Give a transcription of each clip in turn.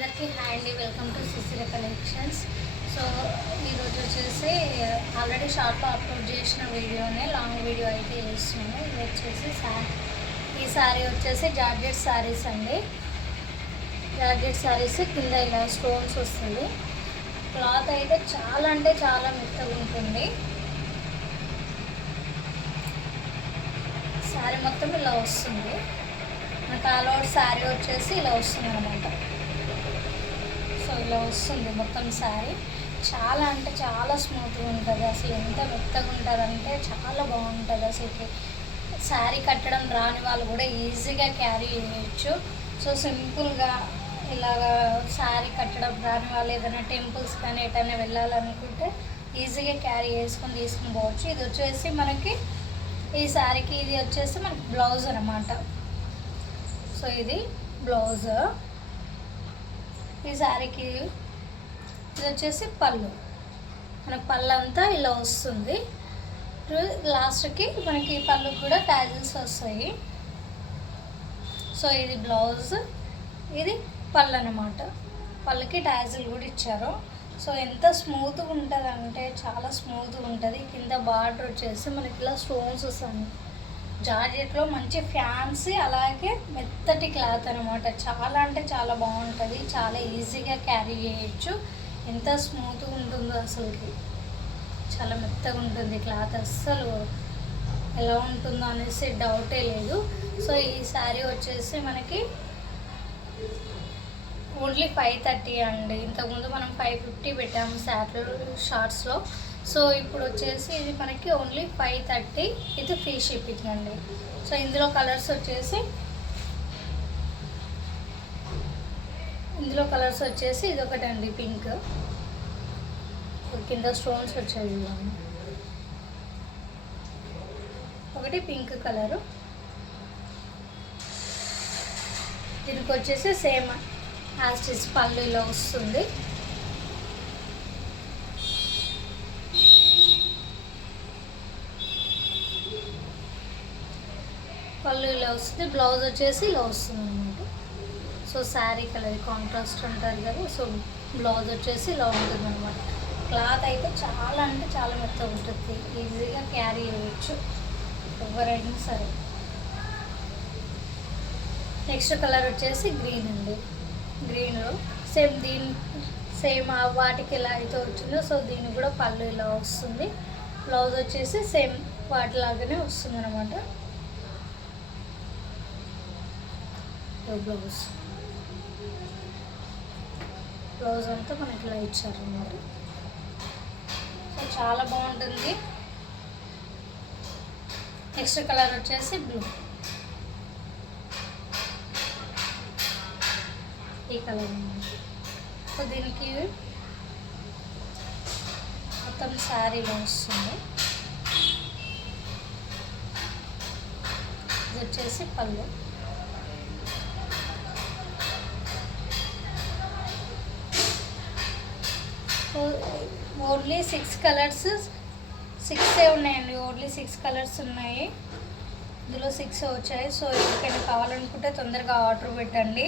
అందరికీ హాయ్ అండి, welcome to Sushila collections. So ఈరోజు వచ్చేసి ఆల్రెడీ షార్ట్లో అప్లోడ్ చేసిన వీడియోనే లాంగ్ వీడియో అయితే చేస్తున్నాను. ఇది వచ్చేసి ఈ శారీ వచ్చేసి జార్జెట్ శారీస్ అండి. జార్జెట్ శారీస్ కింద ఇలా స్టోన్స్ వస్తుంది. క్లాత్ అయితే చాలా అంటే చాలా మెత్తగా ఉంటుంది. శారీ మొత్తం ఇలా వస్తుంది. మనకు ఆల్ ఓవర్ శారీ వచ్చేసి ఇలా వస్తుంది అనమాట. సో ఇలా వస్తుంది మొత్తం శారీ. చాలా అంటే చాలా స్మూత్గా ఉంటుంది. అసలు ఎంత మెత్తగా ఉంటుంది అంటే చాలా బాగుంటుంది. అసలుకి శారీ కట్టడం రాని వాళ్ళు కూడా ఈజీగా క్యారీ చేయొచ్చు. సో సింపుల్గా ఇలాగా శారీ కట్టడం రాని వాళ్ళు ఏదైనా టెంపుల్స్ కానీ ఎటైనా వెళ్ళాలనుకుంటే ఈజీగా క్యారీ చేసుకొని తీసుకుని పోవచ్చు. ఇది వచ్చేసి మనకి ఈ శారీకి ఇది వచ్చేసి మనకి బ్లౌజ్ అనమాట. సో ఇది బ్లౌజ్. ఈ శారీకి ఇది వచ్చేసి పళ్ళు. మనకు పళ్ళు అంతా ఇలా వస్తుంది. లాస్ట్కి మనకి పళ్ళు కూడా ట్యాజిల్స్ వస్తాయి. సో ఇది బ్లౌజ్, ఇది పళ్ళు అనమాట. పళ్ళుకి ట్యాజిల్ కూడా ఇచ్చారు. సో ఎంత స్మూత్గా ఉంటుంది అంటే చాలా స్మూత్గా ఉంటుంది. కింద బార్డర్ వచ్చేసి మనకి ఇలా స్టోన్స్ వస్తాయి. జార్జెట్లో మంచి ఫ్యాన్సీ అలాగే మెత్తటి క్లాత్ అనమాట. చాలా అంటే చాలా బాగుంటుంది. చాలా ఈజీగా క్యారీ చేయొచ్చు. ఎంత స్మూత్గా ఉంటుందో అసలుకి, చాలా మెత్తగా ఉంటుంది క్లాత్. అస్సలు ఎలా ఉంటుందో అనేసి డౌటే లేదు. సో ఈ శారీ వచ్చేసి మనకి ఓన్లీ 530 అండి. ఇంతకుముందు మనం 550 పెట్టాము షార్ట్స్లో. సో ఇప్పుడు వచ్చేసి ఇది మనకి ఓన్లీ 530. ఇది ఫ్రీ షిప్పింగ్ అండి. సో ఇందులో కలర్స్ వచ్చేసి ఇది ఒకటండి పింక్, కింద స్టోన్స్ వచ్చాయి. ఒకటి పింక్ కలరు. దీనికి వచ్చేసి సేమ్ యాస్టిస్ పళ్ళు ఇలా వస్తుంది. పళ్ళు ఇలా వస్తుంది. బ్లౌజ్ వచ్చేసి ఇలా వస్తుంది అనమాట. సో శారీ కలర్ కాంట్రాస్ట్ అంటారు కదా. సో బ్లౌజ్ వచ్చేసి ఇలా ఉంటుంది అనమాట. క్లాత్ అయితే చాలా అంటే చాలా మెత్తగా ఉంటుంది. ఈజీగా క్యారీ చేయవచ్చు ఎవరైనా సరే. నెక్స్ట్ కలర్ వచ్చేసి గ్రీన్ అండి. గ్రీన్లో సేమ్ వాటికి ఎలా అయితే వచ్చిందో సో దీనికి కూడా పళ్ళు ఇలా వస్తుంది. బ్లౌజ్ వచ్చేసి సేమ్ వాటిలాగానే వస్తుంది అనమాట. బ్లౌజ్ అంతా మనకి ఇలా ఇచ్చారన్నమాట. సో చాలా బాగుంటుంది. నెక్స్ట్ కలర్ వచ్చేసి బ్లూ. ఈ కలర్. సో దీనికి మొత్తం శారీలో వస్తుంది. ఇది వచ్చేసి పళ్ళు. ఓన్లీ 6 కలర్స్, 6 ఉన్నాయండి. ఓన్లీ 6 కలర్స్ ఉన్నాయి. ఇందులో 6 వచ్చాయి. సో ఎవరికైనా కావాలనుకుంటే తొందరగా ఆర్డర్ పెట్టండి.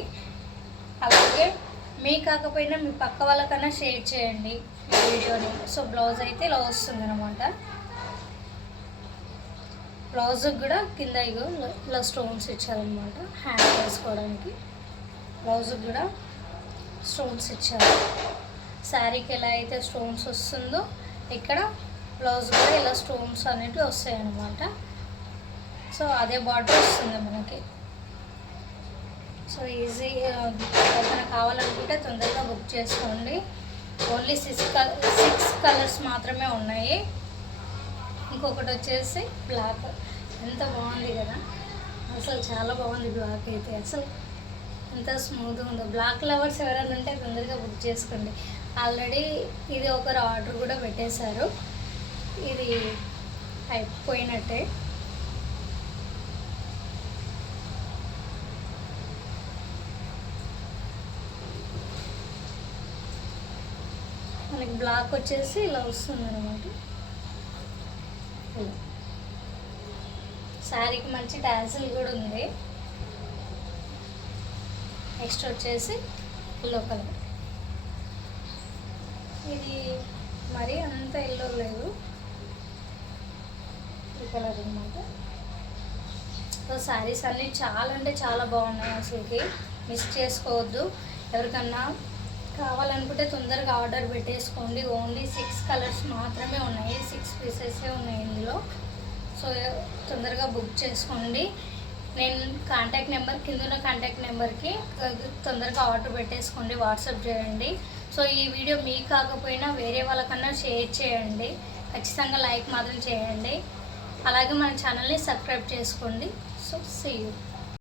అలాగే మీ కాకపోయినా మీ పక్క వాళ్ళకన్నా షేర్ చేయండి ఈ వీడియోని. సో బ్లౌజ్ అయితే ఇలా వస్తుంది అనమాట. బ్లౌజ్కి కూడా కింద ఇలా స్టోన్స్ ఇచ్చారనమాట హ్యాండ్ వేసుకోవడానికి. బ్లౌజ్కి కూడా స్టోన్స్ ఇచ్చారు. శారీకి ఎలా అయితే స్టోన్స్ వస్తుందో ఇక్కడ బ్లౌజ్ కూడా ఇలా స్టోన్స్ అనేటివి వస్తాయి అన్నమాట. సో అదే బార్డర్ వస్తుంది మనకి. సో ఈజీ ఏదైనా కావాలనుకుంటే తొందరగా బుక్ చేసుకోండి. ఓన్లీ 6 కలర్స్ మాత్రమే ఉన్నాయి. ఇంకొకటి వచ్చేసి బ్లాక్. ఎంత బాగుంది కదా, అసలు చాలా బాగుంది బ్లాక్ అయితే. అసలు ఎంత స్మూత్గా ఉందో. బ్లాక్ లవర్స్ ఎవరైనా ఉంటే తొందరగా బుక్ చేసుకోండి. ఆల్రెడీ ఇది ఒకరు ఆర్డర్ కూడా పెట్టేశారు. ఇది అయిపోయినట్టే. మనకి బ్లాక్ వచ్చేసి ఇలా వస్తుంది అనమాట. శారీకి మంచి టాజిల్ కూడా ఉంది. నెక్స్ట్ వచ్చేసి ఎల్లో కలర్. ఇది మరి అంత ఎల్లో లేదు, ఈ కలర్ అనమాట. సో శారీస్ అన్నీ చాలా అంటే చాలా బాగున్నాయి, అసలుకి మిస్ చేసుకోవద్దు. ఎవరికన్నా కావాలనుకుంటే తొందరగా ఆర్డర్ పెట్టేసుకోండి. ఓన్లీ 6 కలర్స్ మాత్రమే ఉన్నాయి, 6 పీసెసే ఉన్నాయి ఇందులో. సో తొందరగా బుక్ చేసుకోండి. నేను కాంటాక్ట్ నెంబర్ కింద ఉన్న కాంటాక్ట్ నెంబర్కి తొందరగా ఆర్డర్ పెట్టేసుకోండి, వాట్సాప్ చేయండి. సో ఈ వీడియో మీకు కాకపోయినా వేరే వాళ్ళకన్నా షేర్ చేయండి, ఖచ్చితంగా లైక్ మాత్రం చేయండి. అలాగే మన ఛానల్ని సబ్స్క్రైబ్ చేసుకోండి. So see you.